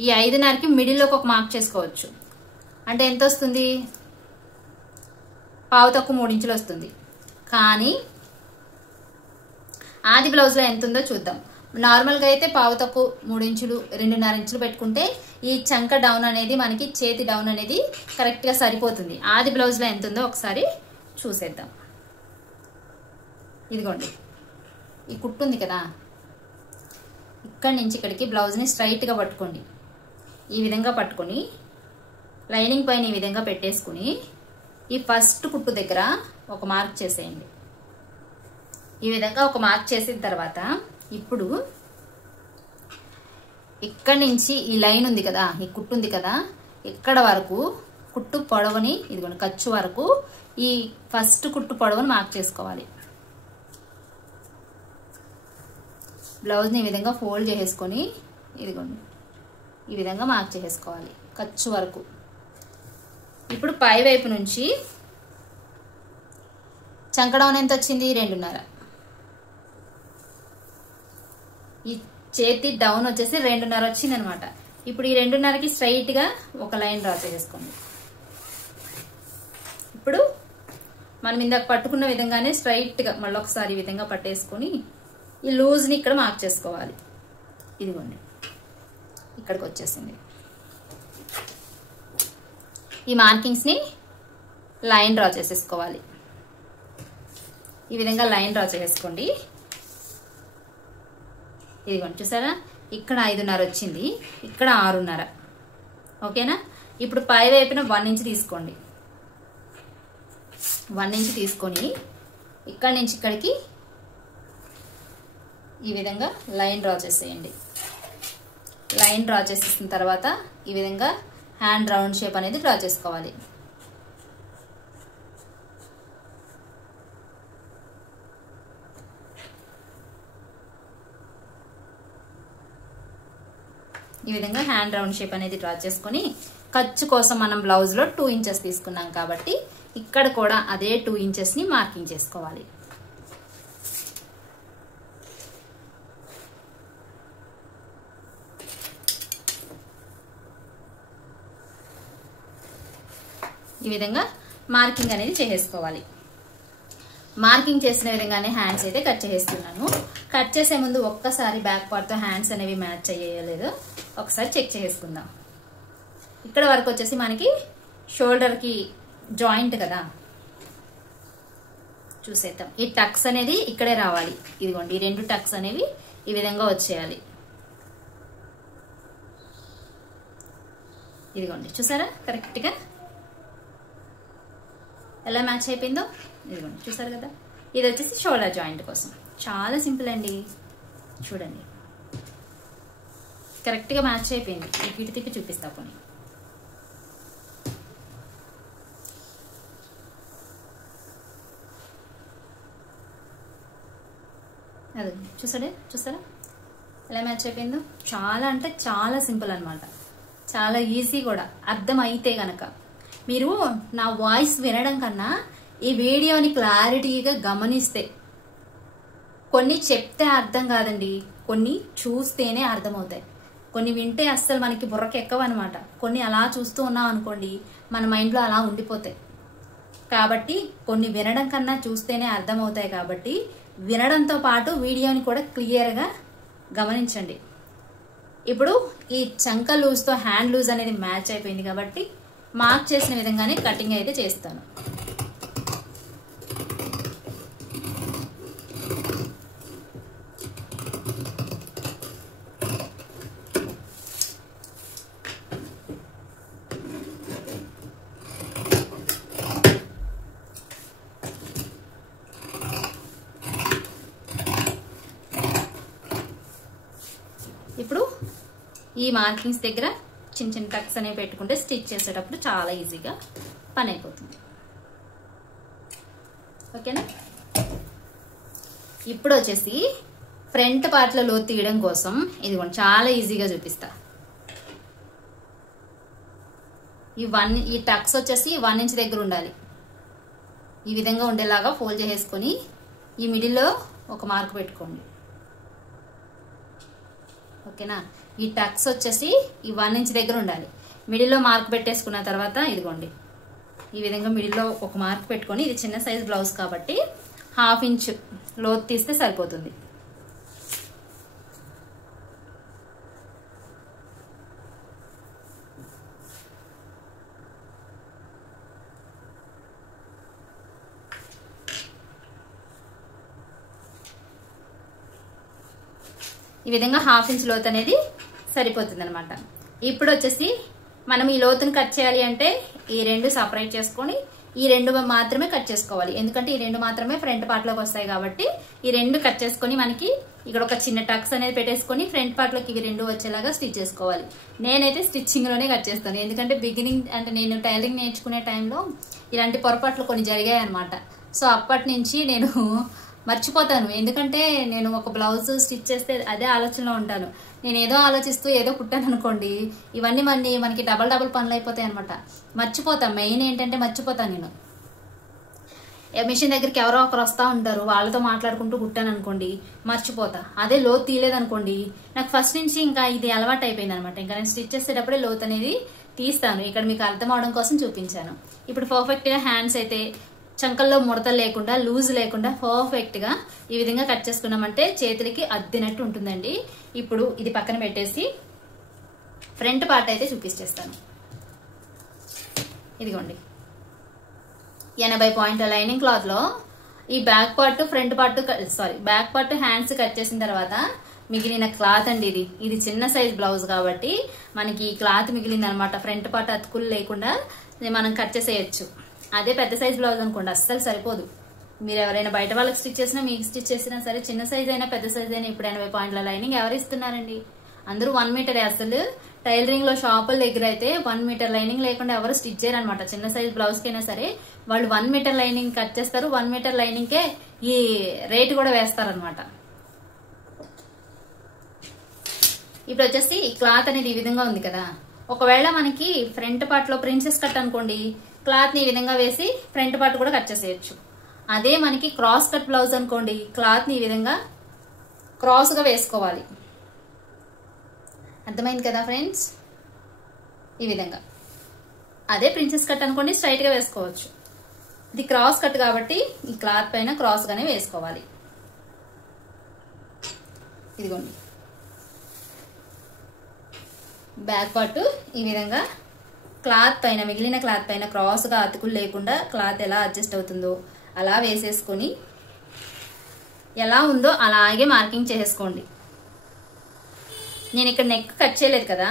ఈ 5.5కి మిడిల్లోకి ఒక మార్క్ చేసుకోవచ్చు. అంటే ఎంత వస్తుంది? పావు తక్కువ 3 ఇంచులు వస్తుంది. కానీ ఆది బ్లౌజ్ లో ఎంత ఉందో చూద్దాం. నార్మల్ గా అయితే పావు తక్కువ 3 ఇంచులు 2.5 ఇంచులు పెట్టుకుంటే ఈ చంక డౌన్ అనేది మనకి చేతి డౌన్ అనేది కరెక్ట్ గా సరిపోతుంది. ఆది బ్లౌజ్ లో ఎంత ఉందో ఒకసారి చూసేద్దాం. ఇదిగోండి, ఈ కుట్టు ఉంది కదా, ఇక్కడి నుంచి ఇక్కడికి బ్లౌజ్ ని స్ట్రైట్ గా పట్టుకోండి. ఈ విధంగా పట్టుకొని లైనింగ్ పైన ఈ విధంగా పెట్టేసుకుని ఈ ఫస్ట్ కుట్టు దగ్గర ఒక మార్క్ చేసేయండి. ఈ విధంగా ఒక మార్క్ చేసిన తర్వాత ఇప్పుడు ఇక్కడ నుంచి ఈ లైన్ ఉంది కదా, ఈ కుట్టు ఉంది కదా, ఇక్కడ వరకు కుట్టు పొడవుని ఇదిగోండి ఖర్చు వరకు ఈ ఫస్ట్ కుట్టు పొడవును మార్క్ చేసుకోవాలి. బ్లౌజ్ని ఈ విధంగా ఫోల్డ్ చేసేసుకొని ఇదిగోండి ఈ విధంగా మార్క్ చేసేసుకోవాలి ఖర్చు వరకు. ఇప్పుడు పై వైపు నుంచి చంక డౌన్ ఎంత వచ్చింది? 2.5. ఈ చేతి డౌన్ వచ్చేసి 2.5 వచ్చింది అనమాట. ఇప్పుడు ఈ 2.5కి స్ట్రైట్గా ఒక లైన్ డ్రా చేసేసుకోండి. ఇప్పుడు మనం ఇందాక పట్టుకున్న విధంగానే స్ట్రైట్గా మళ్ళీ ఒకసారి ఈ విధంగా పట్టేసుకొని ఈ లూజ్ని ఇక్కడ మార్క్ చేసుకోవాలి. ఇదిగోండి ఇక్కడికి వచ్చేసింది. ఈ మార్కింగ్స్ని లైన్ డ్రా చేసేసుకోవాలి. ఈ విధంగా లైన్ డ్రా చేసేసుకోండి. ఇదిగోండి చూసారా, ఇక్కడ 5.5 వచ్చింది, ఇక్కడ 6.5. ఓకేనా? ఇప్పుడు పై వైపున 1 ఇంచ్ తీసుకోండి. 1 ఇంచ్ తీసుకొని ఇక్కడి నుంచి ఇక్కడికి ఈ విధంగా లైన్ డ్రా చేసేయండి. లైన్ డ్రా చేసేసిన తర్వాత ఈ విధంగా హ్యాండ్ రౌండ్ షేప్ అనేది డ్రా చేసుకోవాలి. ఈ విధంగా హ్యాండ్ రౌండ్ షేప్ అనేది డ్రా చేసుకొని ఖర్చు కోసం మనం బ్లౌజ్లో 2 ఇంచెస్ తీసుకున్నాం కాబట్టి ఇక్కడ కూడా అదే 2 ఇంచెస్ని మార్కింగ్ చేసుకోవాలి. ఈ విధంగా మార్కింగ్ అనేది చేసేసుకోవాలి. మార్కింగ్ చేసిన విధంగానే హ్యాండ్స్ అయితే కట్ చేసేస్తున్నాను. కట్ చేసే ముందు ఒక్కసారి బ్యాక్ పార్ట్తో హ్యాండ్స్ అనేవి మ్యాచ్ అయ్యేయలేదో ఒకసారి చెక్ చేసుకుందాం. ఇక్కడ వరకు వచ్చేసి మనకి షోల్డర్కి జాయింట్ కదా, చూసేద్దాం. ఈ టక్స్ అనేది ఇక్కడే రావాలి. ఇదిగోండి ఈ 2 టక్స్ అనేవి ఈ విధంగా వచ్చేయాలి. ఇదిగోండి చూసారా కరెక్ట్గా ఎలా మ్యాచ్ అయిపోయిందో. ఇదిగోండి చూసారు కదా, ఇది వచ్చేసి షోల్డర్ జాయింట్ కోసం. చాలా సింపుల్ అండి, చూడండి కరెక్ట్గా మ్యాచ్ అయిపోయింది. ఇటు తిప్పి చూపిస్తా పోనీ. అదే చూసారా ఎలా మ్యాచ్ అయిపోయిందో. చాలా అంటే చాలా సింపుల్ అనమాట, చాలా ఈజీ కూడా. అర్థం అయితే గనక మీరు నా వాయిస్ వినడం కన్నా ఈ వీడియోని క్లారిటీగా గమనిస్తే, కొన్ని చెప్తే అర్థం కాదండి, కొన్ని చూస్తేనే అర్థమవుతాయి. కొన్ని వింటే అస్సలు మనకి బుర్రకి ఎక్కవన్నమాట. కొన్ని అలా చూస్తూ ఉన్నాం అనుకోండి మన మైండ్లో అలా ఉండిపోతాయి. కాబట్టి కొన్ని వినడం కన్నా చూస్తేనే అర్థమవుతాయి. కాబట్టి వినడంతో పాటు వీడియోని కూడా క్లియర్గా గమనించండి. ఇప్పుడు ఈ చంక లూజ్తో హ్యాండ్ లూజ్ అనేది మ్యాచ్ అయిపోయింది కాబట్టి మార్క్ చేసిన విధంగానే కటింగ్ అయితే చేస్తాను. ఇప్పుడు ఈ మార్కింగ్స్ దగ్గర చిన్న చిన్న టక్స్ అనేవి పెట్టుకుంటే స్టిచ్ చేసేటప్పుడు చాలా ఈజీగా పని అయిపోతుంది. ఓకేనా? ఇప్పుడు వచ్చేసి ఫ్రంట్ పార్ట్లో లోతు తీయడం కోసం ఇదిగోండి చాలా ఈజీగా చూపిస్తా. ఈ టక్స్ వచ్చేసి 1 ఇంచ్ దగ్గర ఉండాలి. ఈ విధంగా ఉండేలాగా ఫోల్డ్ చేసేసుకొని ఈ మిడిల్లో ఒక మార్క్ పెట్టుకోండి. ఓకేనా? ఈ టక్స్ వచ్చేసి ఈ 1 ఇంచ్ దగ్గర ఉండాలి. మిడిల్లో మార్క్ పెట్టేసుకున్న తర్వాత ఇదిగోండి ఈ విధంగా మిడిల్లో ఒక మార్క్ పెట్టుకొని, ఇది చిన్న సైజ్ బ్లౌజ్ కాబట్టి 1/2 ఇంచ్ లోతు తీస్తే సరిపోతుంది. ఈ విధంగా 1/2 ఇంచ్ లోతు అనేది సరిపోతుంది అనమాట. ఇప్పుడు వచ్చేసి మనం ఈ లోతుని కట్ చేయాలి అంటే ఈ 2 సపరేట్ చేసుకొని ఈ 2 మాత్రమే కట్ చేసుకోవాలి. ఎందుకంటే ఈ 2 మాత్రమే ఫ్రంట్ పార్ట్లోకి వస్తాయి కాబట్టి ఈ 2 కట్ చేసుకొని మనకి ఇక్కడ ఒక చిన్న టక్స్ అనేది పెట్టేసుకొని ఫ్రంట్ పార్ట్ లోకి ఇవి రెండు వచ్చేలాగా స్టిచ్ చేసుకోవాలి. నేనైతే స్టిచ్చింగ్ లోనే కట్ చేస్తాను, ఎందుకంటే బిగినింగ్ అంటే నేను టైలరింగ్ నేర్చుకునే టైంలో ఇలాంటి పొరపాట్లు కొన్ని జరిగాయి అనమాట. సో అప్పటి నుంచి నేను మర్చిపోతాను, ఎందుకంటే నేను ఒక బ్లౌజ్ స్టిచ్ చేస్తే అదే ఆలోచనలో ఉంటాను. నేను ఏదో ఆలోచిస్తూ ఏదో కుట్టాను అనుకోండి, ఇవన్నీ మనకి డబల్ పనులు అయిపోతాయి అనమాట. మర్చిపోతాను, మెయిన్ ఏంటంటే మర్చిపోతాను. నేను మిషన్ దగ్గరికి ఎవరో ఒకరు వస్తూ ఉంటారు, వాళ్ళతో మాట్లాడుకుంటూ కుట్టాను అనుకోండి మర్చిపోతా. అదే లోతు తీయలేదనుకోండి, నాకు ఫస్ట్ నుంచి ఇంకా ఇది అలవాటు అయిపోయింది అనమాట. ఇంకా నేను స్టిచ్ చేసేటప్పుడే లోతు అనేది తీస్తాను. ఇక్కడ మీకు అర్థం అవడం కోసం చూపించాను. ఇప్పుడు పర్ఫెక్ట్గా హ్యాండ్స్ అయితే చంకల్లో ముడతలు లేకుండా, లూజ్ లేకుండా పర్ఫెక్ట్గా ఈ విధంగా కట్ చేసుకున్నామంటే చేతులకి అద్దినట్టు ఉంటుందండి. ఇప్పుడు ఇది పక్కన పెట్టేసి ఫ్రంట్ పార్ట్ అయితే చూపించేస్తాను. ఇదిగోండి 80 పాయింట్ల లైనింగ్ క్లాత్ లో ఈ back part front part back part hands cut చేసిన తర్వాత మిగిలిన క్లాత్ అండి. ఇది చిన్న సైజ్ బ్లౌజ్ కాబట్టి మనకి ఈ క్లాత్ మిగిలింది అనమాట. ఫ్రంట్ పార్ట్ అతుకులు లేకుండా మనం కట్ చేసేయచ్చు. అదే పెద్ద సైజ్ బ్లౌజ్ అనుకోండి అస్సలు సరిపోదు. మీరు ఎవరైనా బయట వాళ్ళకి స్టిచ్ చేసినా మీకు స్టిచ్ చేసినా సరే, చిన్న సైజ్ అయినా పెద్ద సైజ్ అయినా ఇప్పుడు 80 పాయింట్ల లైనింగ్ ఎవరు ఇస్తున్నారండి? అందరూ 1 మీటర్. అసలు టైలరింగ్ లో షాపుల దగ్గర అయితే 1 మీటర్ లైనింగ్ లేకుండా ఎవరు స్టిచ్ చేయరు అనమాట. చిన్న సైజ్ బ్లౌజ్ కైనా సరే వాళ్ళు 1 మీటర్ లైనింగ్ కట్ చేస్తారు. 1 మీటర్ లైనింగ్ కే ఈ రేట్ కూడా వేస్తారనమాట. ఇప్పుడు వచ్చేసి ఈ క్లాత్ అనేది ఈ విధంగా ఉంది కదా, ఒకవేళ మనకి ఫ్రంట్ పార్ట్ లో ప్రిన్సెస్ కట్ అనుకోండి, క్లాత్ ని ఈ విధంగా వేసి ఫ్రంట్ పార్ట్ కూడా కట్ చేసేయచ్చు. అదే మనకి క్రాస్ కట్ బ్లౌజ్ అనుకోండి, క్లాత్ ని ఈ విధంగా క్రాస్ గా వేసుకోవాలి. అర్థమైంది కదా ఫ్రెండ్స్? ఈ విధంగా. అదే ప్రిన్సెస్ కట్ అనుకోండి స్ట్రైట్ గా వేసుకోవచ్చు. ఇది క్రాస్ కట్ కాబట్టి ఈ క్లాత్ పైన క్రాస్ గానే వేసుకోవాలి. ఇదిగోండి బ్యాక్ పార్ట్ ఈ విధంగా క్లాత్ పైన, మిగిలిన క్లాత్ పైన క్రాస్ గా అతుకులు లేకుండా క్లాత్ ఎలా అడ్జస్ట్ అవుతుందో అలా వేసేసుకొని ఎలా ఉందో అలాగే మార్కింగ్ చేసేసుకోండి. నేను ఇక్కడ నెక్ కట్ చేయలేదు కదా,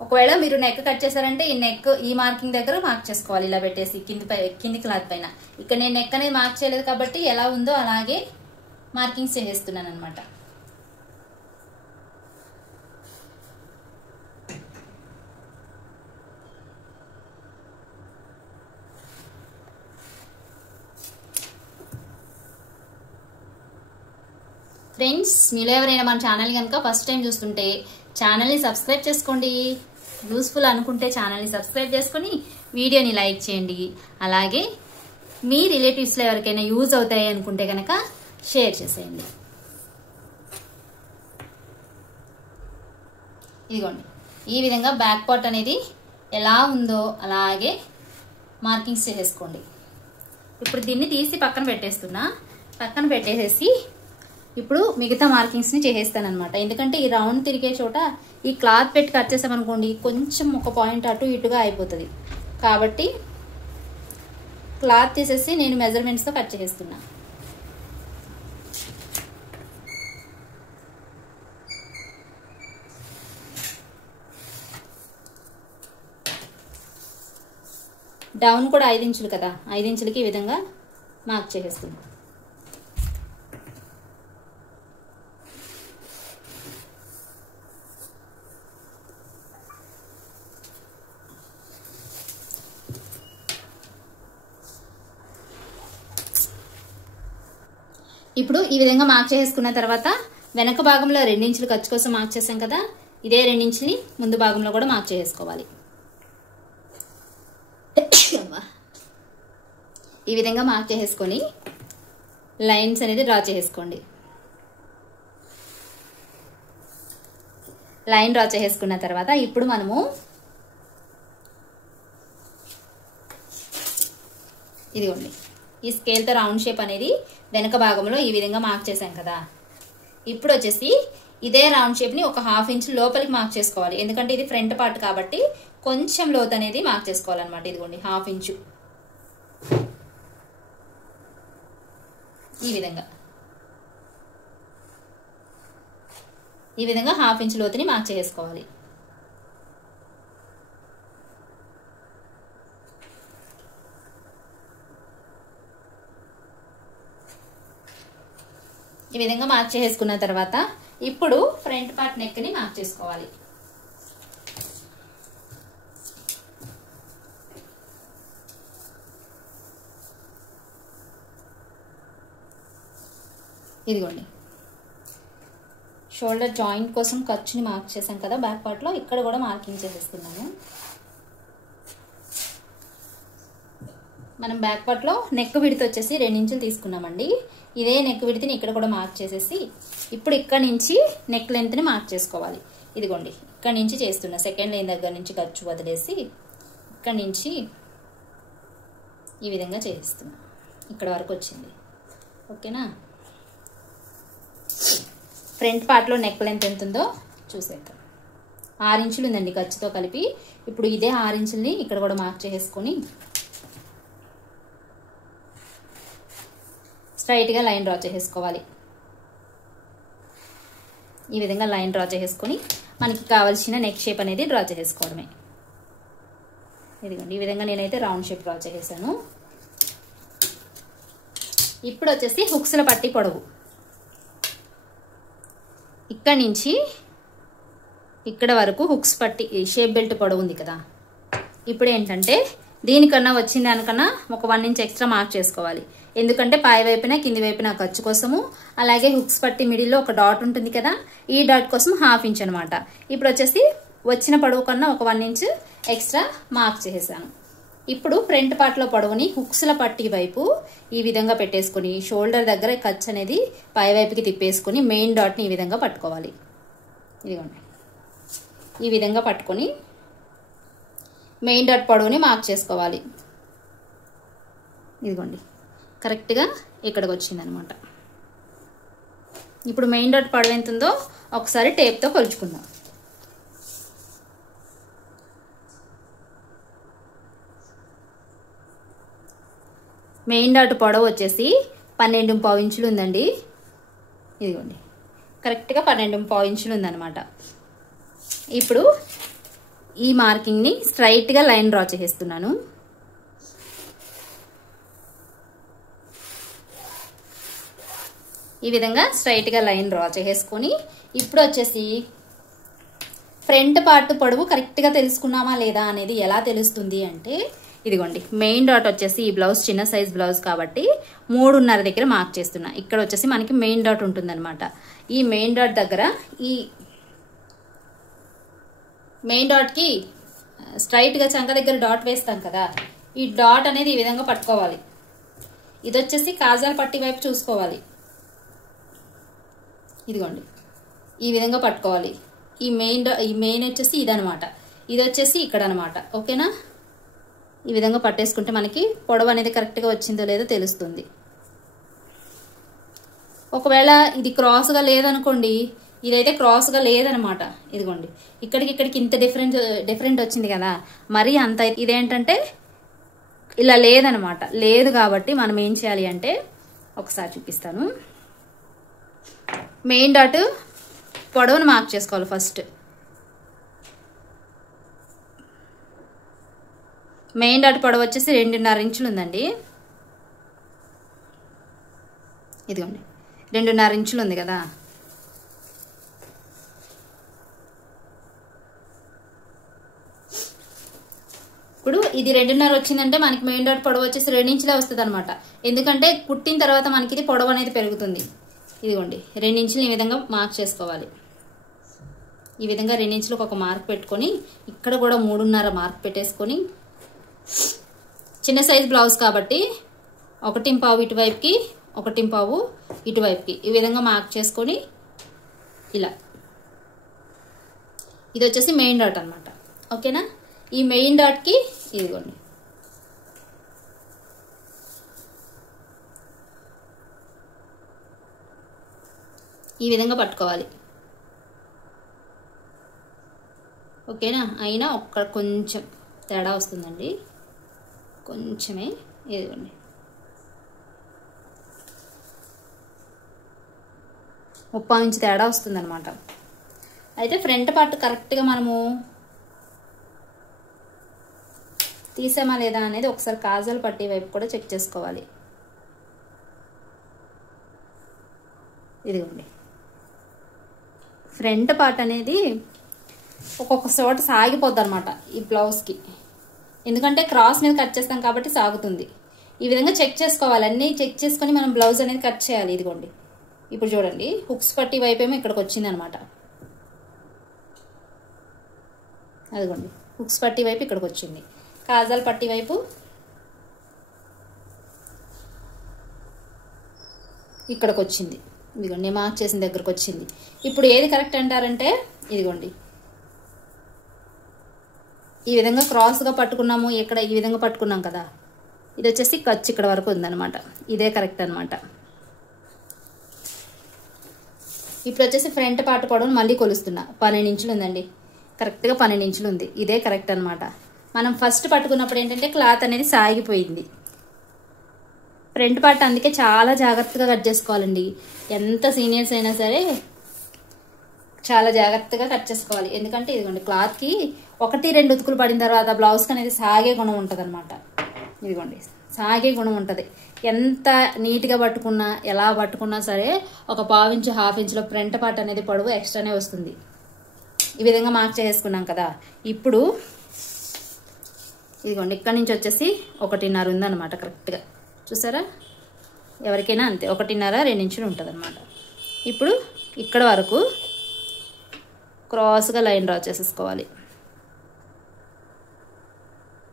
ఒకవేళ మీరు నెక్ కట్ చేశారంటే ఈ నెక్ ఈ మార్కింగ్ దగ్గర మార్క్ చేసుకోవాలి. ఇలా పెట్టేసి కింది క్లాత్ పైన. ఇక్కడ నేను నెక్ అనేది మార్క్ చేయలేదు కాబట్టి ఎలా ఉందో అలాగే మార్కింగ్స్ చేసేస్తున్నాను అనమాట. ఫ్రెండ్స్, మీరు ఎవరైనా మన ఛానల్ కనుక ఫస్ట్ టైం చూస్తుంటే ఛానల్ని సబ్స్క్రైబ్ చేసుకోండి. యూస్ఫుల్ అనుకుంటే ఛానల్ని సబ్స్క్రైబ్ చేసుకొని వీడియోని లైక్ చేయండి. అలాగే మీ రిలేటివ్స్లో ఎవరికైనా యూజ్ అవుతాయి అనుకుంటే కనుక షేర్ చేసేయండి. ఇదిగోండి ఈ విధంగా బ్యాక్ పార్ట్ అనేది ఎలా ఉందో అలాగే మార్కింగ్స్ చేసేసుకోండి. ఇప్పుడు దీన్ని తీసి పక్కన పెట్టేస్తున్నా. పక్కన పెట్టేసేసి ఇప్పుడు మిగతా మార్కింగ్స్ని చేసేస్తాను అనమాట. ఎందుకంటే ఈ రౌండ్ తిరిగే చోట ఈ క్లాత్ పెట్టి కట్ చేసామనుకోండి కొంచెం ఒక పాయింట్ అటు ఇటుగా అయిపోతుంది. కాబట్టి క్లాత్ తీసేసి నేను మెజర్మెంట్స్తో కట్ చేసేస్తున్నా. డౌన్ కూడా 5 ఇంచులు కదా, 5 ఇంచులకి ఈ విధంగా మార్క్ చేసేస్తున్నా. ఇప్పుడు ఈ విధంగా మార్క్ చేసుకున్న తర్వాత వెనక భాగంలో 2 ఇంచులు ఖర్చు కోసం మార్క్ చేసాం కదా, ఇదే 2 ఇంచుని ముందు భాగంలో కూడా మార్క్ చేసుకోవాలి. ఈ విధంగా మార్క్ చేసుకొని లైన్స్ అనేది డ్రా చేసుకోండి. లైన్ డ్రా చేసుకున్న తర్వాత ఇప్పుడు మనము ఇదిగోండి ఈ స్కేల్తో రౌండ్ షేప్ అనేది వెనక భాగంలో ఈ విధంగా మార్క్ చేసాం కదా, ఇప్పుడు వచ్చేసి ఇదే రౌండ్ షేప్ని ఒక 1/2 ఇంచ్ లోపలికి మార్క్ చేసుకోవాలి. ఎందుకంటే ఇది ఫ్రంట్ పార్ట్ కాబట్టి కొంచెం లోతు అనేది మార్క్ చేసుకోవాలన్నమాట. ఇదిగోండి 1/2 ఇంచు ఈ విధంగా 1/2 ఇంచ్ లోతుని మార్క్ చేసుకోవాలి. ఈ విధంగా మార్క్ చేసుకున్న తర్వాత ఇప్పుడు ఫ్రంట్ పార్ట్ నెక్ ని మార్క్ చేసుకోవాలి. ఇదిగోండి షోల్డర్ జాయింట్ కోసం ఖర్చుని మార్క్ చేసాం కదా బ్యాక్ పార్ట్లో, ఇక్కడ కూడా మార్కింగ్ చేసేసుకున్నాము. మనం బ్యాక్ పార్ట్లో నెక్ విడ్త్ వచ్చేసి 2 ఇంచులు తీసుకున్నామండి. ఇదే నెక్ విడ్త్ని ఇక్కడ కూడా మార్క్ చేసేసి ఇప్పుడు ఇక్కడ నుంచి నెక్ లెంత్ని మార్క్ చేసుకోవాలి. ఇదిగోండి ఇక్కడ నుంచి చేస్తున్నా, సెకండ్ లైన్ దగ్గర నుంచి ఖర్చు వదిలేసి ఇక్కడ నుంచి ఈ విధంగా చేస్తున్నా. ఇక్కడ వరకు వచ్చింది. ఓకేనా? ఫ్రంట్ పార్ట్లో నెక్ లెంత్ ఎంత ఉందో చూసేద్దాం. 6 ఇంచులు ఉందండి ఖర్చుతో కలిపి. ఇప్పుడు ఇదే 6 ఇంచుల్ని ఇక్కడ కూడా మార్క్ చేసుకొని స్ట్రైట్గా లైన్ డ్రా చేసేసుకోవాలి. ఈ విధంగా లైన్ డ్రా చేసుకొని మనకి కావాల్సిన నెక్ షేప్ అనేది డ్రా చేసుకోవడమే. ఇదిగోండి ఈ విధంగా నేనైతే రౌండ్ షేప్ డ్రా చేసేసాను. ఇప్పుడు వచ్చేసి హుక్స్ల పట్టి పొడవు ఇక్కడ నుంచి ఇక్కడ వరకు హుక్స్ పట్టి షేప్ బెల్ట్ పొడవు ఉంది కదా. ఇప్పుడు ఏంటంటే దీనికన్నా వచ్చిన దానికన్నా ఒక 1 ఇంచ్ ఎక్స్ట్రా మార్క్ చేసుకోవాలి. ఎందుకంటే పై వైపున కింది వైపున ఖర్చు కోసము, అలాగే హుక్స్ పట్టి మిడిల్లో ఒక డాట్ ఉంటుంది కదా, ఈ డాట్ కోసం 1/2 ఇంచ్ అనమాట. ఇప్పుడు వచ్చేసి వచ్చిన పొడవు కన్నా ఒక 1 ఇంచ్ ఎక్స్ట్రా మార్క్ చేసేసాను. ఇప్పుడు ఫ్రంట్ పార్ట్లో పొడవుని హుక్స్ల పట్టి వైపు ఈ విధంగా పెట్టేసుకొని షోల్డర్ దగ్గర ఖర్చు అనేది పై వైపుకి తిప్పేసుకొని మెయిన్ డాట్ని ఈ విధంగా పట్టుకోవాలి. ఇదిగోండి ఈ విధంగా పట్టుకొని మెయిన్ డాట్ పొడవుని మార్క్ చేసుకోవాలి. ఇదిగోండి కరెక్ట్గా ఇక్కడికి వచ్చిందనమాట. ఇప్పుడు మెయిన్ డాట్ పొడవు ఎంత ఉందో ఒకసారి టేప్తో కొలుచుకుందాం. మెయిన్ డాట్ పొడవు వచ్చేసి 12.5 ఇంచులు ఉందండి. ఇదిగోండి కరెక్ట్గా 12.5 ఇంచులు ఉందన్నమాట. ఇప్పుడు ఈ మార్కింగ్ని స్ట్రైట్గా లైన్ డ్రా చేసేస్తున్నాను. ఈ విధంగా స్ట్రైట్గా లైన్ డ్రా చేసేసుకొని ఇప్పుడు వచ్చేసి ఫ్రంట్ పార్ట్ పొడవు కరెక్ట్గా తెలుసుకున్నామా లేదా అనేది ఎలా తెలుస్తుంది అంటే, ఇదిగోండి మెయిన్ డాట్ వచ్చేసి ఈ బ్లౌజ్ చిన్న సైజ్ బ్లౌజ్ కాబట్టి 3.5 దగ్గర మార్క్ చేస్తున్నా. ఇక్కడ వచ్చేసి మనకి మెయిన్ డాట్ ఉంటుందన్నమాట. ఈ మెయిన్ డాట్ దగ్గర ఈ మెయిన్ డాట్కి స్ట్రైట్గా చంక దగ్గర డాట్ వేస్తాం కదా, ఈ డాట్ అనేది ఈ విధంగా పట్టుకోవాలి. ఇది వచ్చేసి కాజాల పట్టి వైపు చూసుకోవాలి. ఇదిగోండి ఈ విధంగా పట్టుకోవాలి. ఈ మెయిన్ వచ్చేసి ఇదనమాట, ఇది వచ్చేసి ఇక్కడ అనమాట. ఓకేనా? ఈ విధంగా పట్టేసుకుంటే మనకి పొడవు అనేది కరెక్ట్గా వచ్చిందో లేదో తెలుస్తుంది. ఒకవేళ ఇది క్రాస్గా లేదనుకోండి, ఇదైతే క్రాస్గా లేదనమాట. ఇదిగోండి ఇక్కడికి ఇంత డిఫరెంట్ వచ్చింది కదా, మరి అంత ఇదేంటంటే ఇలా లేదనమాట. లేదు కాబట్టి మనం ఏం చేయాలి అంటే ఒకసారి చూపిస్తాను. మెయిన్ డాట్ పొడవును మార్క్ చేసుకోవాలి ఫస్ట్. మెయిన్ డాట్ పొడవు వచ్చేసి 2.5 ఇంచులు ఉందండి. ఇదిగోండి 2.5 ఇంచులు ఉంది కదా. ఇప్పుడు ఇది 2.5 వచ్చిందంటే మనకి మెయిన్ డాట్ పొడవు వచ్చేసి 2 ఇంచులే వస్తుంది అనమాట. ఎందుకంటే కుట్టిన తర్వాత మనకి ఇది పొడవు అనేది పెరుగుతుంది. ఇదిగోండి 2 ఇంచులు ఈ విధంగా మార్క్ చేసుకోవాలి. ఈ విధంగా 2 ఇంచులకు ఒక మార్క్ పెట్టుకొని ఇక్కడ కూడా 3.5 మార్క్ పెట్టేసుకొని, చిన్న సైజ్ బ్లౌజ్ కాబట్టి 1.5 ఇటువైపుకి 1.5 ఇటువైపుకి ఈ విధంగా మార్క్ చేసుకొని ఇలా, ఇది వచ్చేసి మెయిన్ డాట్ అనమాట. ఓకేనా? ఈ మెయిన్ డాట్కి ఇదిగోండి ఈ విధంగా పట్టుకోవాలి. ఓకేనా? అయినా ఒక్క కొంచెం తేడా వస్తుందండి, కొంచెమే. ఇదిగోండి 30 ఇంచు తేడా వస్తుందన్నమాట. అయితే ఫ్రంట్ పార్ట్ కరెక్ట్గా మనము తీసామా లేదా అనేది ఒకసారి కాజల్ పట్టి వైపు కూడా చెక్ చేసుకోవాలి. ఇదిగోండి ఫ్రంట్ పార్ట్ అనేది ఒక్కొక్క చోట సాగిపోద్ది అనమాట ఈ బ్లౌజ్కి, ఎందుకంటే క్రాస్ మీద కట్ చేస్తాం కాబట్టి సాగుతుంది. ఈ విధంగా చెక్ చేసుకోవాలి, అన్నీ చెక్ చేసుకొని మనం బ్లౌజ్ అనేది కట్ చేయాలి. ఇదిగోండి ఇప్పుడు చూడండి హుక్స్ పట్టి వైపు ఏమో ఇక్కడికి వచ్చింది అనమాట, అదిగోండి హుక్స్ పట్టి వైపు ఇక్కడికి వచ్చింది, కాజాల్ పట్టి వైపు ఇక్కడికి వచ్చింది. ఇదిగోండి మార్క్ చేసిన దగ్గరకు వచ్చింది. ఇప్పుడు ఏది కరెక్ట్ అంటారంటే ఇదిగోండి ఈ విధంగా క్రాస్గా పట్టుకున్నాము, ఇక్కడ ఈ విధంగా పట్టుకున్నాం కదా, ఇది వచ్చేసి ఖర్చు ఇక్కడ వరకు ఉందన్నమాట, ఇదే కరెక్ట్ అనమాట. ఇప్పుడు వచ్చేసి ఫ్రంట్ పార్ట్ కూడా మళ్ళీ కొలుస్తున్నా, 12 ఇంచులు ఉందండి, కరెక్ట్గా 12 ఇంచులు ఉంది, ఇదే కరెక్ట్ అనమాట. మనం ఫస్ట్ పట్టుకున్నప్పుడు ఏంటంటే క్లాత్ అనేది సాగిపోయింది. ఫ్రంట్ పార్ట్ అందుకే చాలా జాగ్రత్తగా కట్ చేసుకోవాలండి, ఎంత సీనియర్స్ అయినా సరే చాలా జాగ్రత్తగా కట్ చేసుకోవాలి. ఎందుకంటే ఇదిగోండి క్లాత్కి 1-2 ఉతుకులు పడిన తర్వాత బ్లౌజ్కి అనేది సాగే గుణం ఉంటుంది అనమాట. ఇదిగోండి సాగే గుణం ఉంటుంది, ఎంత నీట్గా పట్టుకున్నా ఎలా పట్టుకున్నా సరే ఒక 1/4 ఇంచు 1/2 ఇంచులో ఫ్రంట్ పార్ట్ అనేది పొడవు ఎక్స్ట్రానే వస్తుంది. ఈ విధంగా మార్క్ చేసుకున్నాం కదా, ఇప్పుడు ఇదిగోండి ఇక్కడ నుంచి వచ్చేసి 1.5 ఉందన్నమాట కరెక్ట్గా, చూసారా ఎవరికైనా అంతే 1.5-2 ఇంచులు ఉంటుంది అనమాట. ఇప్పుడు ఇక్కడ వరకు క్రాస్గా లైన్ డ్రా చేసేసుకోవాలి.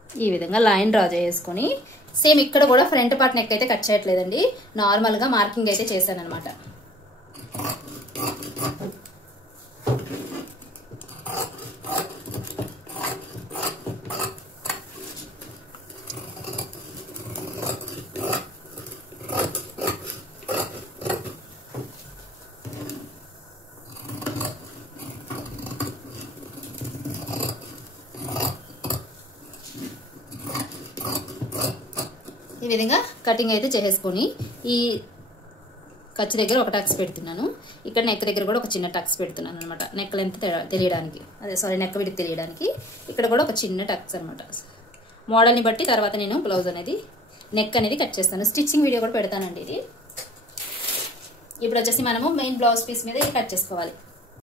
ఈ విధంగా లైన్ డ్రా చేసుకొని సేమ్ ఇక్కడ కూడా ఫ్రంట్ పార్ట్ నెక్ అయితే కట్ చేయట్లేదండి, నార్మల్గా మార్కింగ్ అయితే చేశాను అనమాట. ఈ విధంగా కటింగ్ అయితే చేసేసుకొని ఈ ఖర్చు దగ్గర ఒక టక్స్ పెడుతున్నాను, ఇక్కడ నెక్ దగ్గర కూడా ఒక చిన్న టక్స్ పెడుతున్నాను అనమాట, నెక్ లెంత్ తెలియడానికి, నెక్ విడ్త్ తెలియడానికి ఇక్కడ కూడా ఒక చిన్న టక్స్ అనమాట. మోడల్ని బట్టి తర్వాత నేను బ్లౌజ్ అనేది నెక్ అనేది కట్ చేస్తాను, స్టిచ్చింగ్ వీడియో కూడా పెడతానండి ఇది. ఇప్పుడు వచ్చేసి మనము మెయిన్ బ్లౌజ్ పీస్ మీద కట్ చేసుకోవాలి.